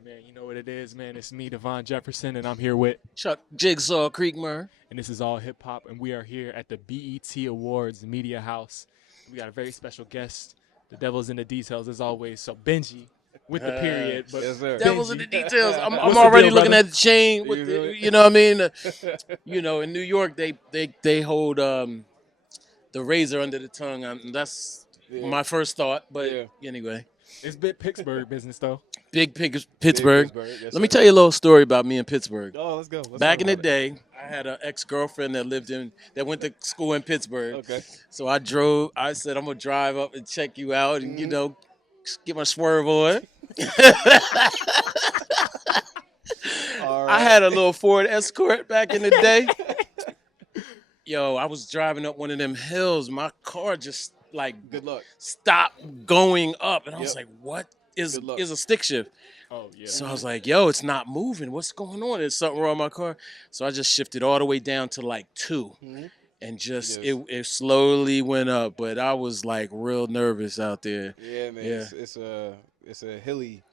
right, man. You know what it is, man. It's me, Devon Jefferson, and I'm here with Chuck Jigsaw Creekmer. and this is All Hip Hop, and we are here at the BET Awards Media House. We got a very special guest. The devil's in the details, as always. So Benji, with the period, but Yes, sir. Devil's in the details. I'm What's the already deal, looking brother? at the chain. With the, you know what I mean? You know, in New York, they hold the razor under the tongue. That's my first thought. But anyway, it's big Pittsburgh business, though. big Pittsburgh. Yes, Let me tell you a little story about me in Pittsburgh. Oh, let's go. Back in the day, I had an ex-girlfriend that went to school in Pittsburgh. Okay. So I said, I'm going to drive up and check you out and, you know, get my swerve on. All right. I had a little Ford Escort back in the day. Yo, I was driving up one of them hills. My car just, like, Good luck. stopped going up. And I was Yep. like, what is Good luck. a stick shift? Oh, yeah. So I was like, yo, it's not moving. What's going on? There's something wrong with my car. So I just shifted all the way down to like 2. And just it slowly went up. But I was like real nervous out there. Yeah, man. Yeah. It's a hilly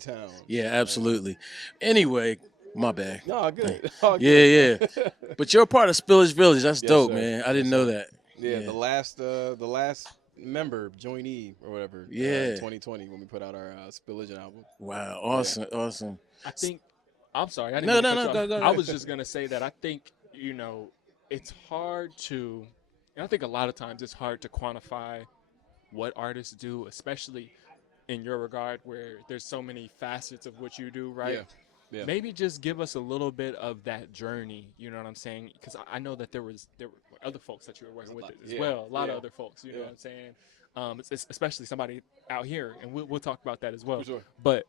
town. Yeah, absolutely. Anyway, my bad. No, good. All Yeah, good. yeah. But you're a part of Spillage Village. That's Yes, dope, sir. man. I didn't know that. Yeah, the last member, joinee or whatever. Yeah. 2020 when we put out our Spillage album. Wow, awesome, awesome. I think I'm sorry. I didn't No, mean to no, cut no, you off. go I ahead. was just gonna say that I think it's hard to, and I think a lot of times it's hard to quantify what artists do, especially in your regard where there's so many facets of what you do, right? Yeah. Maybe just give us a little bit of that journey. You know what I'm saying? Because I know that there were other folks that you were working with as well. A lot of other folks. You know what I'm saying? It's especially somebody out here, and we'll talk about that as well. For sure. But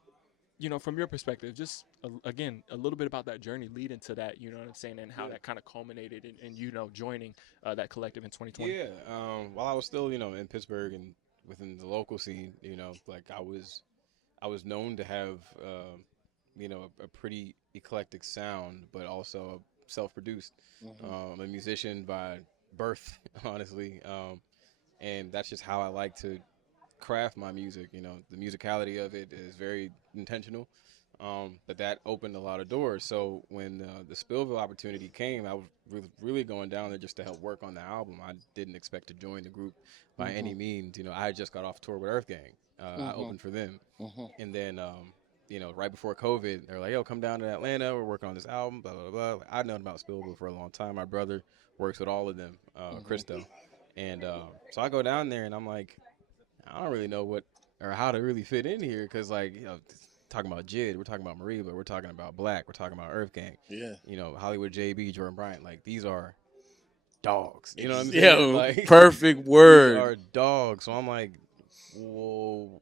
from your perspective, just again a little bit about that journey leading to that. You know what I'm saying, and how that kind of culminated in joining that collective in 2020. Yeah. While I was still, in Pittsburgh and within the local scene, like I was known to have, a pretty eclectic sound, but also self-produced. I'm a musician by birth, honestly. And that's just how I like to craft my music. The musicality of it is very intentional. But that opened a lot of doors. So when the Spillville opportunity came, I was really going down there just to help work on the album. I didn't expect to join the group by any means. I had just got off tour with EARTHGANG. I opened for them. And then, right before COVID, they were like, yo, come down to Atlanta. We're working on this album, blah, blah, blah. I'd known about Spillville for a long time. My brother works with all of them, Christo. And so I go down there, and I'm like, I don't really know what or how to really fit in here because, like, talking about J.I.D, we're talking about Mariba, we're talking about Black, we're talking about EARTHGANG. Yeah. Hollywood JB, Jordan Bryant, like, these are dogs. You know what I'm saying? Yo, like, perfect word. These are dogs. So I'm like, well,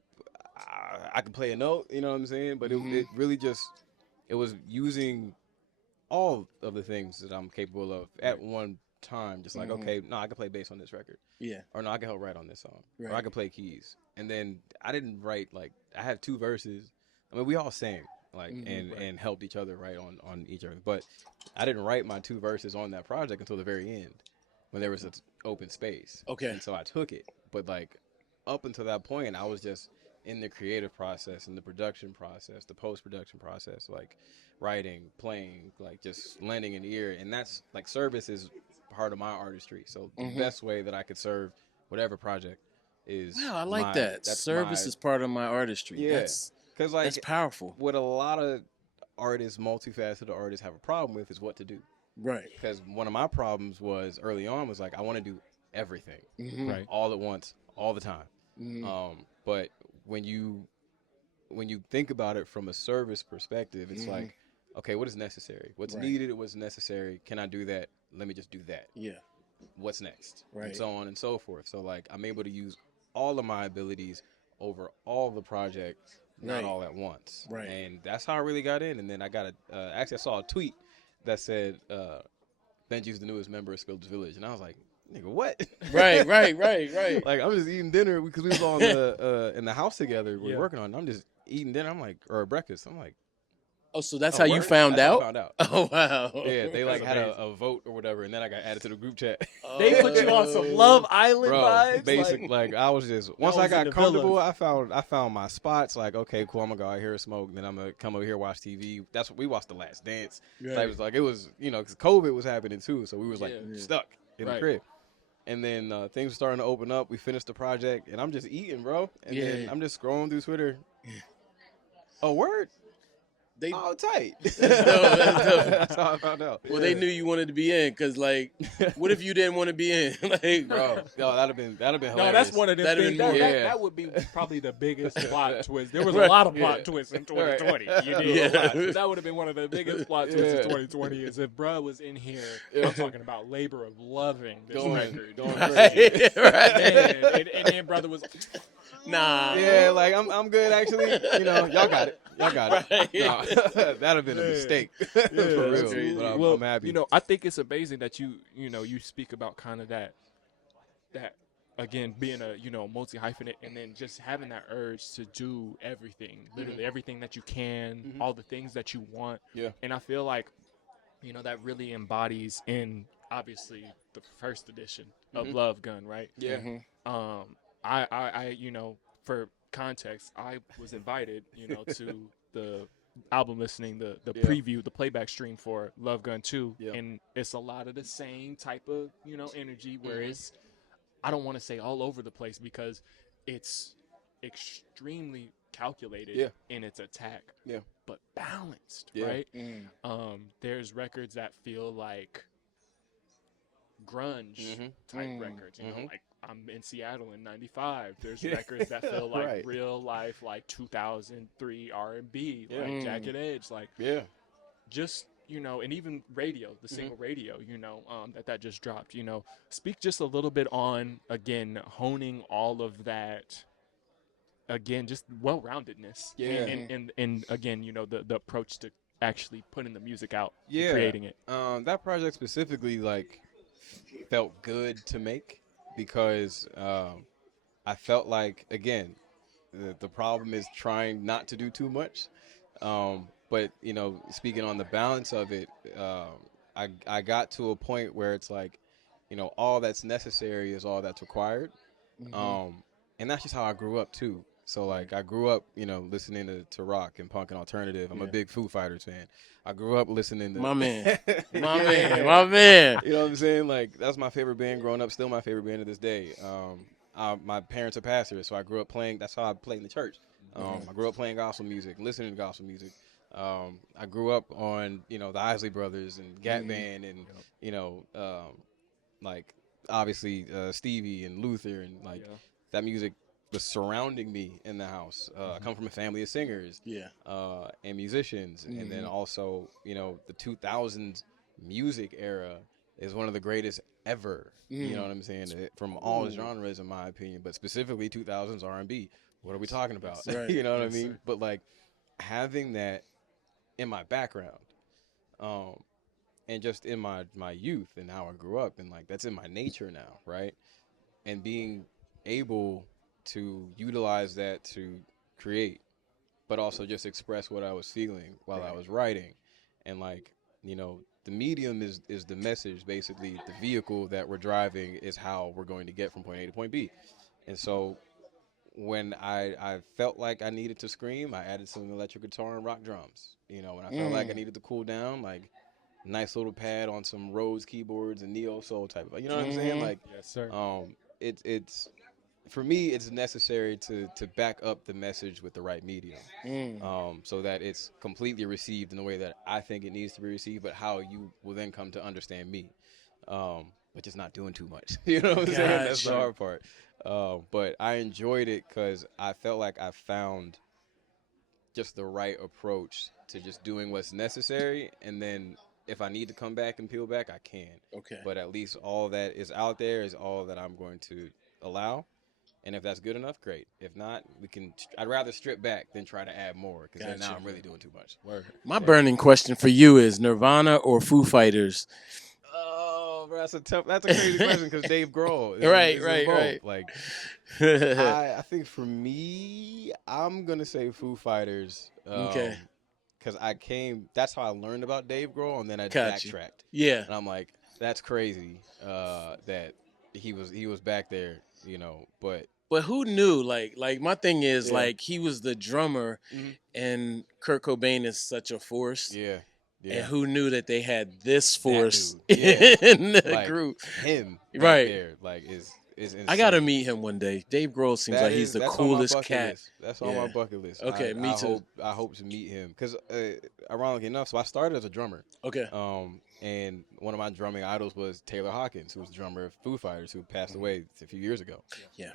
I can play a note, you know what I'm saying? But it really just, it was using all of the things that I'm capable of at one time, just like, okay, no, I can play bass on this record. Yeah. Or no, I can help write on this song. Right. Or I can play keys. And then I didn't write, like, I had 2 verses. I mean, we all sang, like, and helped each other write on each other. But I didn't write my 2 verses on that project until the very end when there was an open space. Okay. And so I took it. But, like, up until that point, I was just in the creative process, in the production process, the post-production process, like, writing, playing, like, just lending an ear. And that's, like, service is part of my artistry. So the best way that I could serve whatever project is I like that. Service is part of my artistry. Yeah. Because, like, that's powerful. What a lot of artists, multifaceted artists, have a problem with is what to do. Right. Because one of my problems was early on was like I want to do everything, right, all at once, all the time. But when you think about it from a service perspective, it's like, okay, what is necessary? What's needed? What's necessary? Can I do that? Let me just do that. Yeah. What's next? Right. And so on and so forth. So, like, I'm able to use all of my abilities over all the projects, not all at once. Right. And that's how I really got in. And then I got actually I saw a tweet that said, Benji's the newest member of Spillage Village. And I was like, nigga, what? Right. Like, I'm just eating dinner because we was all in the house together. We're working on it. I'm just eating dinner. I'm like, or breakfast. I'm like, Oh, so that's Oh, how you word? found That's how out? I found out. Oh, wow. Yeah, they like That's had amazing. a vote or whatever, and then I got added to the group chat. They put you on some Love Island Bro, vibes. basic like I was just once Y'all I was in got the comfortable, villas. I found my spots. Like, okay, cool, I'm gonna go out here and smoke. Then I'm gonna come over here watch TV. That's what we watched, The Last Dance. Right. It was because COVID was happening too, so we was like Yeah. stuck in the Right. crib. And then things were starting to open up. We finished the project, and I'm just eating, bro. And then Yeah. I'm just scrolling through Twitter. Oh, word. They, Oh, tight. That's dope, that's dope. That's how I found out. well, they knew you wanted to be in, because, like, what if you didn't want to be in? Like, Bro, yo, that'd have been hilarious. No, that's one of them That'd things. been more- That would be probably the biggest plot twist. There was a lot of plot Yeah. twists in 2020. You knew Yeah. a lot. But that would have been one of the biggest plot twists in 2020 is if bruh was in here I'm talking about labor of loving this record. Going right, crazy. right. Man, and then brother was Nah. Yeah, like I'm good actually. Y'all got it. Y'all got Right. it. No, that'd have been a mistake for that's crazy. real. But well, I'm happy. I think it's amazing that you speak about kind of that again being a multi-hyphenate and then just having that urge to do everything, literally everything that you can, all the things that you want. Yeah. And I feel like that really embodies in obviously the first edition of Love Gun, right? Yeah. I for context, I was invited, to the album listening, the preview, the playback stream for Love Gun 2, and it's a lot of the same type of, energy where it's, I don't want to say all over the place because it's extremely calculated in its attack, but balanced, right? There's records that feel like grunge type records, like I'm in Seattle in '95. There's records that feel like real life, like 2003 R&B, like Jagged Edge, like just and even radio, the single radio, that just dropped. Speak just a little bit on again honing all of that. Again, just well-roundedness, and again, the approach to actually putting the music out, and creating it. That project specifically felt good to make because I felt like again the problem is trying not to do too much, but speaking on the balance of it, I got to a point where it's like all that's necessary is all that's required, and that's just how I grew up too. So like I grew up, listening to rock and punk and alternative. I'm a big Foo Fighters fan. I grew up listening to My man. My man. You know what I'm saying? Like that's my favorite band growing up. Still my favorite band to this day. My parents are pastors, so I grew up playing. That's how I played in the church. I grew up playing gospel music, listening to gospel music. I grew up on the Isley Brothers and Gap Band and like obviously Stevie and Luther and that music was surrounding me in the house. I come from a family of singers, and musicians, and then also the 2000s music era is one of the greatest ever. You know what I'm saying? From all genres, in my opinion, but specifically 2000s R&B. What are we talking about? Right. You know what I mean? Sir. But like having that in my background, and just in my youth and how I grew up, and like that's in my nature now, right? And being able to utilize that to create, but also just express what I was feeling while I was writing. And like, the medium is the message, basically. The vehicle that we're driving is how we're going to get from point A to point B. And so when I felt like I needed to scream, I added some electric guitar and rock drums. When I felt like I needed to cool down, like nice little pad on some Rhodes keyboards and neo soul type of, you know what I'm saying? Like, yes, sir. It's for me, it's necessary to back up the message with the right medium, so that it's completely received in the way that I think it needs to be received, but how you will then come to understand me, but just not doing too much. You know what I'm saying? That's the hard part. But I enjoyed it because I felt like I found just the right approach to just doing what's necessary, and then if I need to come back and peel back, I can. Okay. But at least all that is out there is all that I'm going to allow. And if that's good enough, great. If not, I'd rather strip back than try to add more, because then now I'm really doing too much. My burning question for you is Nirvana or Foo Fighters? Oh, bro, that's a crazy question because Dave Grohl. Right. Like, I think for me, I'm gonna say Foo Fighters. Okay. because that's how I learned about Dave Grohl, and then I Gotcha. backtracked. Yeah. And I'm like, that's crazy that he was back there, you know. But who knew? Like my thing is, Yeah. like, he was the drummer, and Kurt Cobain is such a force. yeah. And who knew that they had this force dude, yeah. in the Like, group? him Right. there, like, is insane. I gotta meet him one day. Dave Grohl seems like he's the that's coolest on my bucket cat. list. That's on my bucket list. Okay, me too. I hope to meet him because, ironically enough, so I started as a drummer. Okay. And one of my drumming idols was Taylor Hawkins, who was the drummer of Foo Fighters, who passed away a few years ago. Yeah.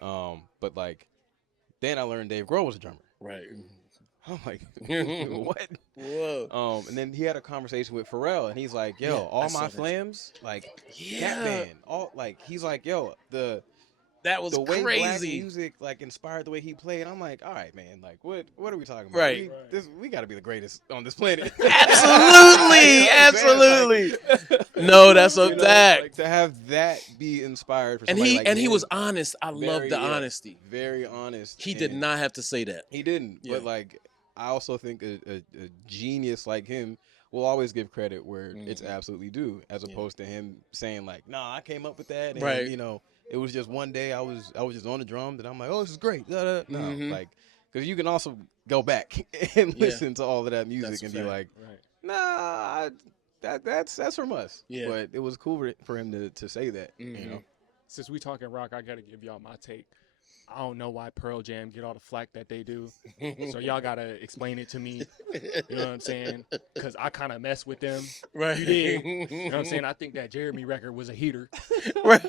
But like, then I learned Dave Grohl was a drummer. Right. I'm like, what? Whoa. And then he had a conversation with Pharrell, and he's like, yo, all my flams, like, that band, he's like, yo, that was the way crazy. black music like inspired the way he played. I'm like, all right, man, like, what are we talking about? Right. We got to be the greatest on this planet. Absolutely, absolutely. No, that's a fact. Like, to have that be inspired for And somebody he like and he him, was honest. I love the honesty. Very honest. He did not have to say that. He didn't. Yeah. But like, I also think a genius like him will always give credit where it's absolutely due, as opposed to him saying like, "Nah, I came up with that." And, right. You know, it was just one day I was just on the drums and I'm like, "Oh, this is great." No, like, because you can also go back and listen to all of that music and be like, "Nah, that's from us." Yeah. But it was cool for him to say that. You know. Since we talking rock, I gotta give y'all my take. I don't know why Pearl Jam get all the flack that they do. So y'all got to explain it to me. You know what I'm saying? Because I kind of mess with them. Right. You did. You know what I'm saying? I think that Jeremy record was a heater. Right.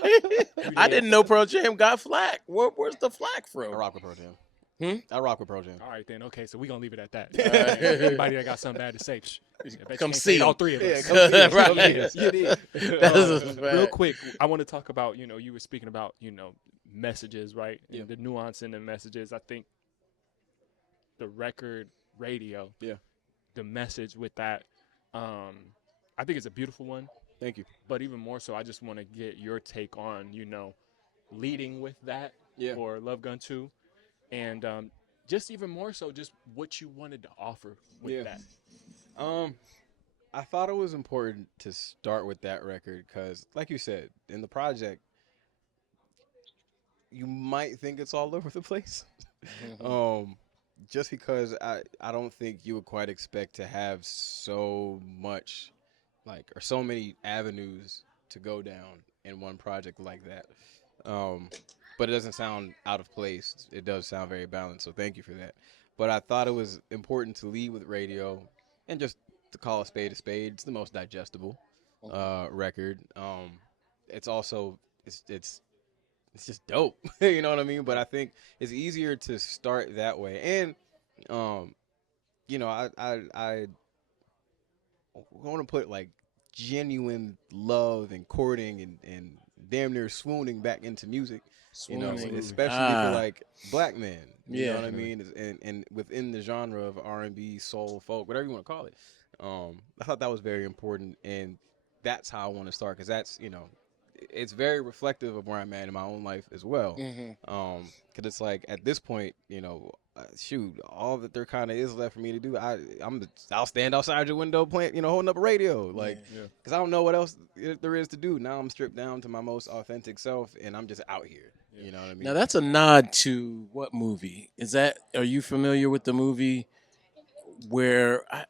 I didn't know Pearl Jam got flack. Where's the flack from? I rock with Pearl Jam. I rock with Pearl Jam. All right, then. Okay, so we're going to leave it at that. Anybody that got something bad to say, come see all three of us. Yeah, come right. You did. Real Real quick, I want to talk about, you were speaking about, messages, right? Yeah. And the nuance in the messages. I think the record radio, the message with that, I think it's a beautiful one. Thank you. But even more so, I just want to get your take on, leading with that or Love Gun 2. And just even more so, just what you wanted to offer with that. I thought it was important to start with that record because, like you said, in the project, you might think it's all over the place. Just because I don't think you would quite expect to have so much, or so many avenues to go down in one project like that. But it doesn't sound out of place. It does sound very balanced, so thank you for that. But I thought it was important to lead with radio and just to call a spade a spade. It's the most digestible record. It's also it's just dope. You know what I mean? But I think it's easier to start that way. And I want to put like genuine love and courting and damn near swooning back into music. Swooning. Especially for like black men. You know Yeah. what I mean? And within the genre of R&B, soul, folk, whatever you want to call it. I thought that was very important, and that's how I want to start, because that's, it's very reflective of where I'm at in my own life as well. Because it's like, at this point, shoot, all that there kind of is left for me to do, I'll stand outside your window playing, holding up a radio, because I don't know what else there is to do. Now I'm stripped down to my most authentic self, and I'm just out here. You know what I mean? Now that's a nod to what movie? Are you familiar with the movie where I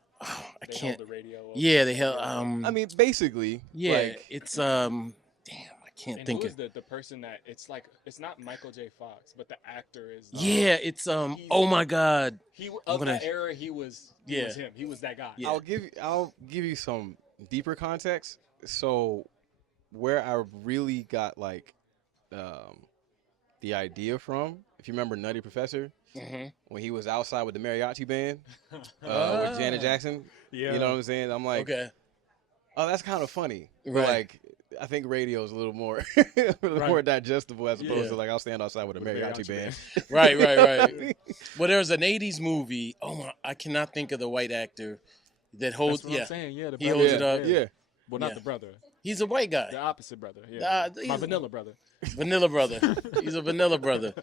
can't? Held the radio over. Yeah, they held. I mean, basically. Yeah, it's damn, I can't And think who of is the person that it's not Michael J. Fox, but the actor is. Yeah, it's oh my God. That era, he was him. He was that guy. Yeah. I'll give you some deeper context. So, where I really got the idea from, if you remember Nutty Professor, when he was outside with the mariachi band with Janet Jackson, you know what I'm saying? I'm like, okay, oh, that's kind of funny. Right. Like, I think radio is a little more more digestible as opposed to I'll stand outside with a mariachi band. Right. Well, there's an '80s movie. I cannot think of the white actor that holds. That's what I'm saying. Yeah, he holds it up. Yeah. Well, not the brother. He's a white guy. The opposite brother. Yeah. My vanilla brother. Vanilla brother. He's a vanilla brother.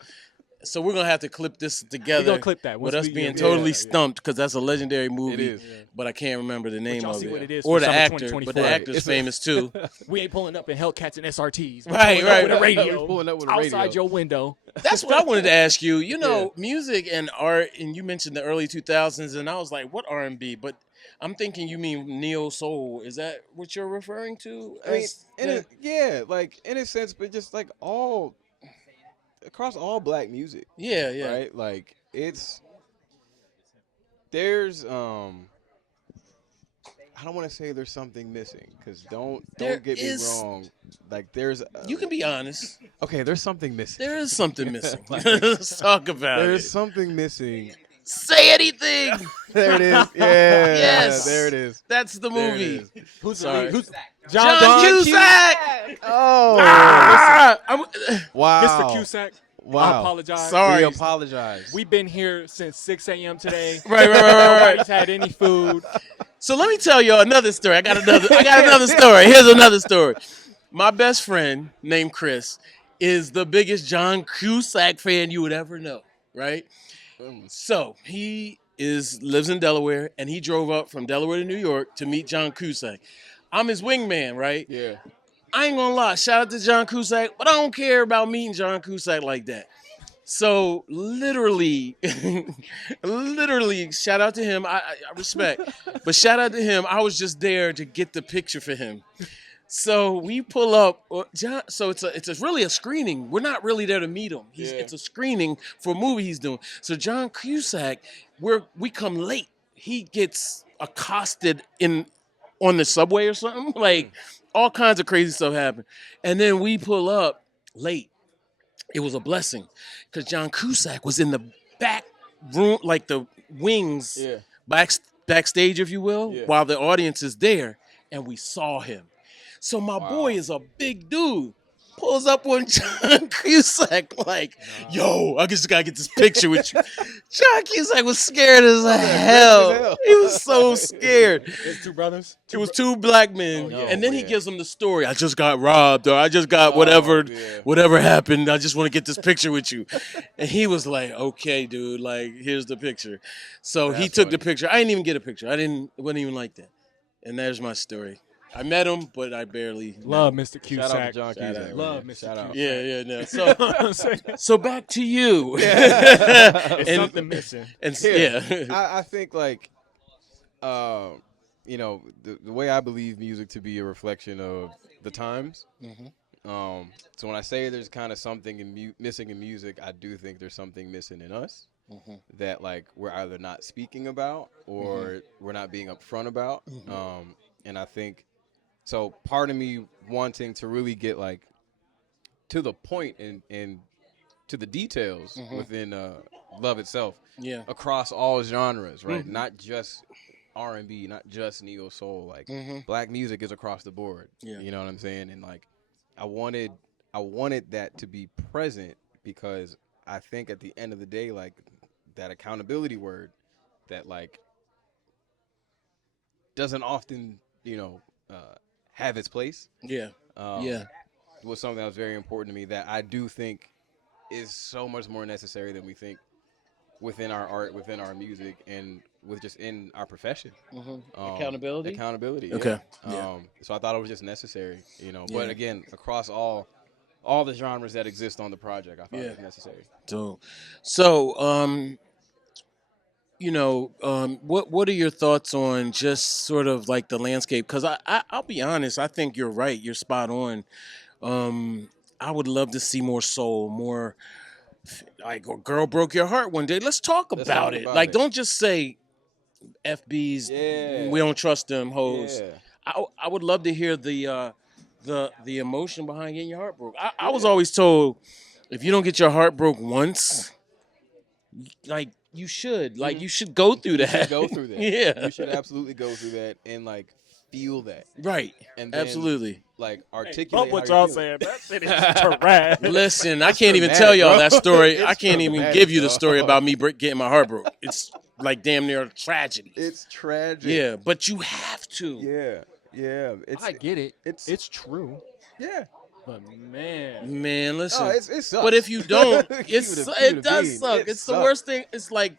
So we're gonna have to clip this We're together gonna clip that with once us we- being yeah, totally yeah. stumped because that's a legendary It movie. is. But I can't remember the name y'all of see it what it is or for the summer actor. But 2024. the Right. actor's It's a- famous too. We ain't pulling up in Hellcats and SRTs. We Right, pulling right, up with a right. radio We're pulling up with a outside radio. your window. That's what I wanted to ask you. You know, music and art, and you mentioned the early 2000s, and I was like, what R&B? But I'm thinking you mean neo soul. Is that what you're referring to? I mean, as like in a sense, but just like all across all black music, yeah, yeah. right? Like there's I don't want to say there's something missing because don't There get me is- wrong. Like there's You can be honest. okay, there's something missing. There is something missing. Like, Let's talk about There's it. something missing. Say anything. There it is. Yeah. Yes. There it is. That's the There it movie. is. Who's Sorry. the lead? Who's John Cusack. Oh. Ah! Wow. Mr. Cusack. I Wow. apologize. Sorry. We apologize. We've been here since 6 a.m. today. Right. Nobody's had any food. So let me tell y'all another story. I got another story. Here's another story. My best friend named Chris is the biggest John Cusack fan you would ever know, right? So he lives in Delaware, and he drove up from Delaware to New York to meet John Cusack. I'm his wingman, right? Yeah. I ain't gonna lie, shout out to John Cusack, but I don't care about meeting John Cusack like that. So literally, shout out to him. I respect, but shout out to him. I was just there to get the picture for him. So we pull up. John, so it's really a screening. We're not really there to meet him. It's a screening for a movie he's doing. So John Cusack, we come late. He gets accosted on the subway or something. Like all kinds of crazy stuff happen. And then we pull up late. It was a blessing because John Cusack was in the back room, like the wings, backstage, if you will, while the audience is there, and we saw him. So my boy is a big dude. Pulls up on John Cusack like, yo, I just gotta get this picture with you. John Cusack was scared as hell. He was so scared. It's two brothers. It was two black men, Oh, and then he yeah. gives them the story. I just got robbed, or I just got whatever happened. I just want to get this picture with you. And he was like, "Okay, dude, like here's the picture." So he took the picture. I didn't even get a picture. It wasn't even like that. And there's my story. I met him, but I barely Love met Mr. Shout out to Cusack. John Cusack. Love man. Mr. Shout out. him. No. So back to you. It's And- something missing. And I think like, you know, the way I believe music to be a reflection of the times. So when I say there's kind of something missing in music, I do think there's something missing in us that like we're either not speaking about or we're not being upfront about. And I think so. Part of me wanting to really get like to the point and to the details within love itself. Yeah. Across all genres, right? Not just R&B, not just neo soul. Like black music is across the board. Yeah. You know what I'm saying? And like I wanted that to be present because I think at the end of the day, like that accountability word that like doesn't often, you know, have its place. Yeah. Was something that was very important to me that I do think is so much more necessary than we think within our art, within our music, and with just in our profession. Accountability? Accountability. Okay. Yeah. So I thought it was just necessary, you know. Yeah. But again, across all the genres that exist on the project, I thought it was necessary. Dope. So, you know, what are your thoughts on just sort of like the landscape? Because I'll be honest, I think you're right. You're spot on. I would love to see more soul, more like a girl broke your heart one day. Let's talk about it. Like, don't just say FBs. Yeah. We don't trust them hoes. Yeah. I would love to hear the emotion behind getting your heart broke. I was always told if you don't get your heart broke once, like you should go through that. You should go through that. Yeah. You should absolutely go through that and like feel that. Right. And then, absolutely. Like articulate. Bump what how y'all you're saying. feeling. That shit is trash. Listen, I can't even dramatic, tell y'all bro. that story. It's I can't even dramatic, give you the dog. story about me getting my heart broke. It's like damn near a tragedy. It's tragic. Yeah, but you have to. Yeah. Yeah. I get it. It's It's true. yeah. But man, Man, listen. Oh, it sucks. But if you don't, Keep it does being. suck. It It's the sucks. worst thing. It's like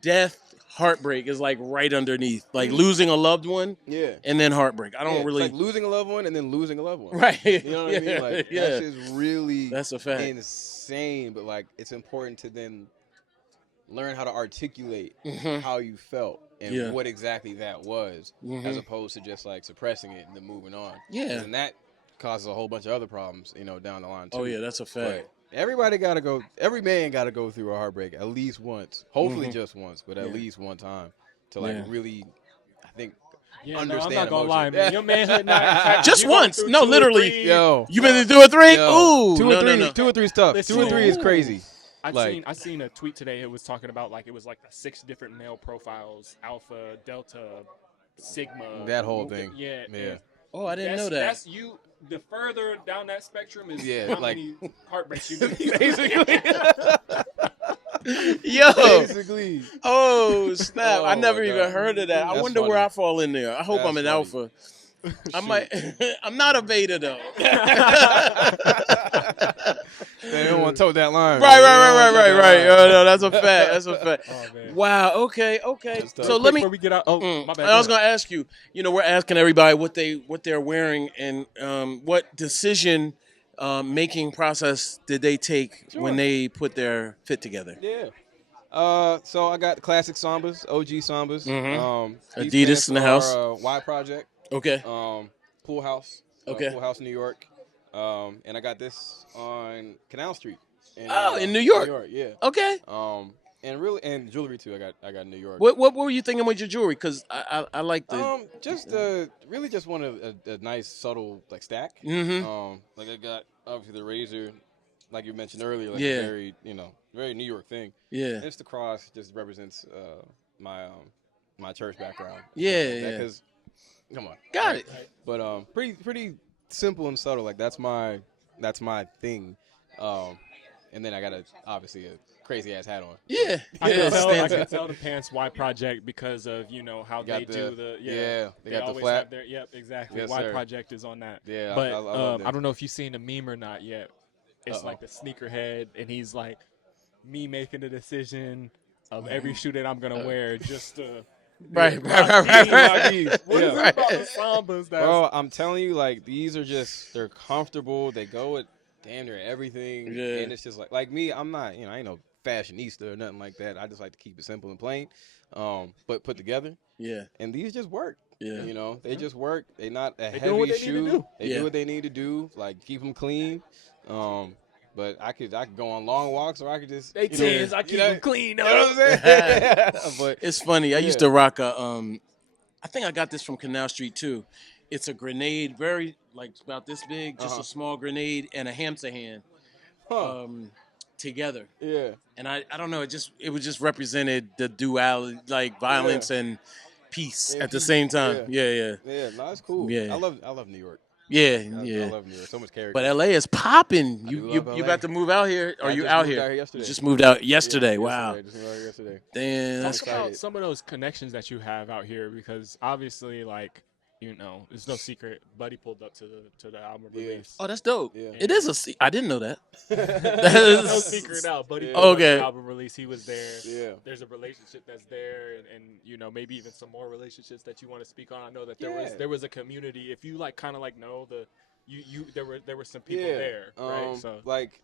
death, heartbreak is like right underneath. Like losing a loved one Yeah. and then heartbreak. I don't really It's like losing a loved one and then losing a loved one. Right. You know what I mean? Yeah, Like yeah. that's just really That's a fact. insane. But like it's important to then learn how to articulate Mhm. how you felt and Yeah. what exactly that was, Mhm. as opposed to just like suppressing it and then moving on. Yeah. And that causes a whole bunch of other problems, down the line too. Oh yeah, that's a fact. But everybody gotta go. Every man gotta go through a heartbreak at least once. Hopefully Mhm. just once, but at Yeah. least one time to like Yeah. really, I think, yeah, no, I'm understand not gonna lie, emotion. man. Your manhood not Just you going once. through No, 2 or literally. 3. Yo, You been through a 3? yo, Ooh, 2 no, or 3, no, no. 2 or 3 is tough. Listen, 2 or 3 is Ooh. crazy. I seen a tweet today. It was talking about like it was like the 6 different male profiles: alpha, delta, sigma. That whole thing. Yeah. Yeah. and Oh, I didn't know that. That's you. The further down that spectrum is Yeah, how like- many heartbreaks you need. Basically. Yo. Basically. Oh, snap. I Oh, never my even God. heard of that. I That's wonder where funny. I fall in there. I hope I'm That's an funny. alpha. I might. I'm not a beta though. They don't want to toe that line. Right. Right. Oh, no, that's a fact. That's a fact. Oh, man. Wow. Okay. That's tough. So let me. Before we get out. Oh, my bad. I was gonna ask you. We're asking everybody what they're wearing and what decision making process did they take Sure. when they put their fit together? Yeah. So I got the classic Sambas, OG Sambas. Mhm. These Adidas pants in the are, house. Y Project. Okay. Pool House. Okay. Pool House, New York. And I got this on Canal Street. In New York? Yeah. Okay. And jewelry too. I got in New York. What were you thinking with your jewelry? Because I like the. Really just want a nice subtle like stack. Mhm. Like I got obviously the razor, like you mentioned earlier, like Yeah. a very very New York thing. Yeah. And it's the cross just represents my church background. Yeah. Because come on. Got it. But pretty simple and subtle. Like that's my thing. And then I got obviously a crazy ass hat on. Yeah. I Yeah. can Stands tell the pants Y Project because of how Got they the- do the they got the always flap. have their exactly. Yes, Y sir. Project is on that. Yeah, But I love that. I don't know if you've seen the meme or not yet. It's like the sneakerhead, and he's like me making the decision of every shoe that I'm gonna wear just to. Right. What is it Yeah. about the Sambas that? Bro, I'm telling you, like these are they're comfortable. They go with damn near everything. Yeah. And it's just like me, I'm not, I ain't no fashionista or nothing like that. I just like to keep it simple and plain. But put together. Yeah. And these just work. Yeah. They just work. They're not a They heavy do what they need to shoe. do. They Yeah. do what they need to do. Like keep them clean. But I could go on long walks, or I could just They tens, I keep them clean. You know what I'm saying? But It's funny. I used to rock a. I think I got this from Canal Street too. It's a grenade, very like about this big, just a small grenade and a hamster hand together. yeah. And I don't know. It was just represented the duality, like violence and peace And at the peace, same time. Yeah. Yeah, no, it's cool. Yeah. I love New York. Yeah. I love New York. So much character. But LA is popping. I You do you love you LA. about to move out here? Or I you just out moved here? out here yesterday. Just moved out Yeah, yesterday. Wow. Just moved out here yesterday. Damn. Talk That's about excited. some of those connections that you have out here, because obviously, like, it's no secret. Buddy pulled up to the album Yeah. release. Oh, that's dope. Yeah. It is I didn't know that. No secret out. Buddy Yeah. pulled up to Okay. the album release. He was there. Yeah. There's a relationship that's there, and maybe even some more relationships that you want to speak on. I know that Yeah. there was a community. If you like, kind of like know there were some people there, right? So like,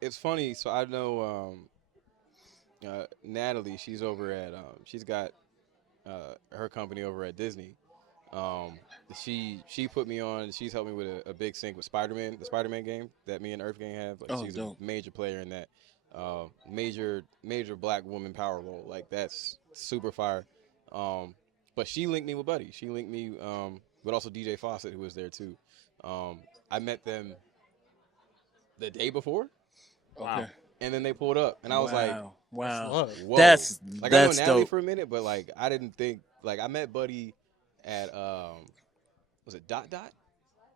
it's funny. So I know Natalie. She's over at she's got her company over at Disney. She put me on. She's helped me with a big sync with Spider-Man, the Spider-Man game that me and EARTHGANG have. Like, Oh, she's dope. a major player in that. Major black woman power role. Like that's super fire. But she linked me with Buddy. She linked me with also DJ Fawcett, who was there too. I met them the day before, Okay. and then they pulled up, and I was like, wow. "Whoa!" That's like I know Natalie dope. for a minute, but like I didn't think like I met Buddy at was it Dot Dot?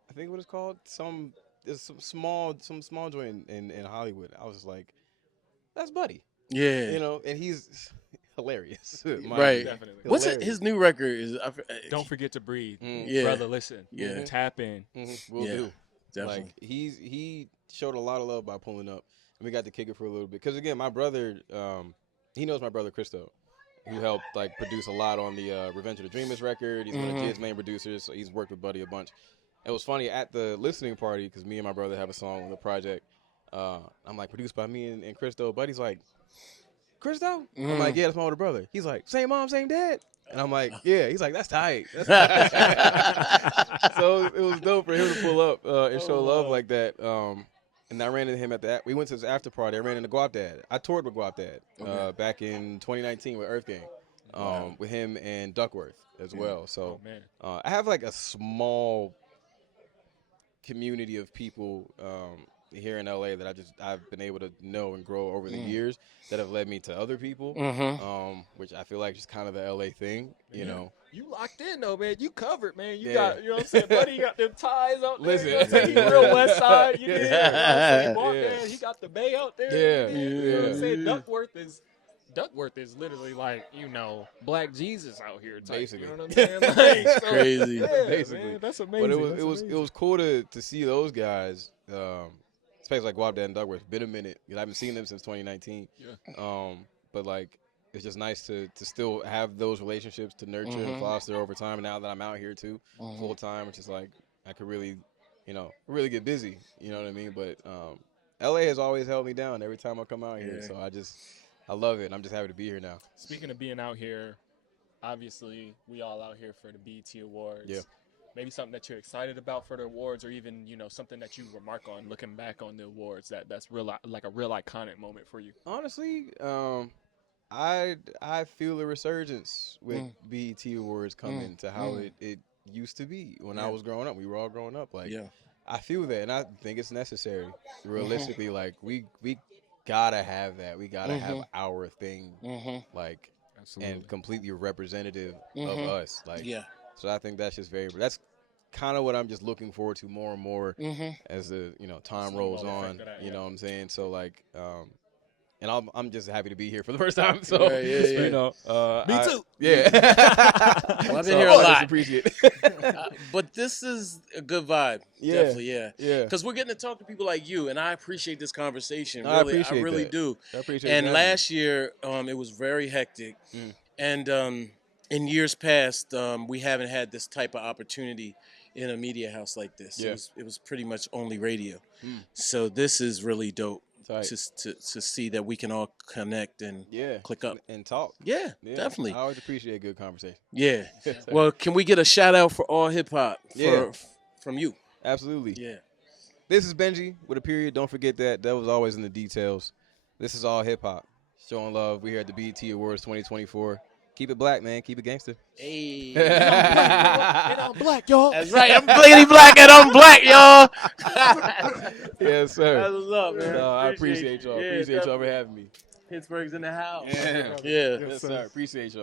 I think what it's called. There's some small joint in Hollywood. I was just like, "That's Buddy," Yeah. and he's hilarious. Right. definitely. What's Hilarious. his new record? Is Don't forget to breathe, Mm. Yeah. brother. Listen, Yeah. tap in. We'll Yeah. do. Definitely. Like he showed a lot of love by pulling up, and we got to kick it for a little bit. Because again, my brother, he knows my brother Christo, who helped like produce a lot on the Revenge of the Dreamers record. He's one of Jid's main producers, so he's worked with Buddy a bunch. It was funny at the listening party because me and my brother have a song on the project. I'm like, produced by me and Christo. Buddy's like, Christo? I'm like, yeah, that's my older brother. He's like, same mom, same dad. And I'm like, yeah. He's like, that's tight. That's tight. So it was dope for him to pull up and show love like that. And I ran into him at the. We went to his after party. I ran into Guap Dad. I toured with Guap Dad back in 2019 with EARTHGANG, with him and Duckworth as well. So I have like a small community of people here in LA that I've been able to know and grow over the years that have led me to other people, which I feel like is kind of the LA thing, you know. You locked in though, man. You covered, man. You got, you know what I'm saying, buddy. You got them ties out there. Listen, you know what I'm saying? He real West Side. You know what I'm saying? He got the Bay out there. You know what I'm saying? Duckworth is literally like, you know, Black Jesus out here type. Basically. You know what I'm saying? Like, so, crazy. Yeah, basically. Man, that's amazing. But it was cool to see those guys, especially like Guap Dad and Duckworth. Been a minute. I haven't seen them since 2019. Yeah. But like, it's just nice to still have those relationships to nurture and foster over time. And now that I'm out here too, full time, which is like I could really, you know, really get busy. You know what I mean? But LA has always held me down every time I come out here. So I love it. I'm just happy to be here now. Speaking of being out here, obviously we all out here for the BET Awards. Yeah. Maybe something that you're excited about for the awards, or even, you know, something that you remark on looking back on the awards that's real, like a real iconic moment for you. Honestly, I feel a resurgence with BET Awards coming to how it used to be when I was growing up. We were all growing up. Like, I feel that, and I think it's necessary. Realistically, like we gotta have that. We gotta have our thing, like, and completely representative of us. Like, so I think that's just that's kind of what I'm just looking forward to more and more as the time rolls on. You know what I'm saying? So like, and I'm just happy to be here for the first time. So you know, me too. Well, I've been here a lot. Appreciate it. But this is a good vibe. Definitely, yeah. Because we're getting to talk to people like you, and I appreciate this conversation. Really, I really do. I appreciate and that. last year, it was very hectic, and in years past, we haven't had this type of opportunity in a media house like this. It was pretty much only radio. So this is really dope. To see that we can all connect and click up and talk. Yeah, definitely. I always appreciate a good conversation. Yeah. Well, can we get a shout out for All Hip Hop from you? Absolutely. Yeah. This is Benji with a period. Don't forget that was always in the details. This is All Hip Hop. Showing love. We're here at the BET Awards 2024. Keep it black, man. Keep it gangster. Hey. And I'm black, y'all. That's right. I'm Bliggity Black and I'm black, y'all. Yes, sir. That's what's up, man. No, I appreciate y'all. Appreciate y'all for having me. Pittsburgh's in the house. Yeah. Yeah. Yes, sir. Appreciate y'all.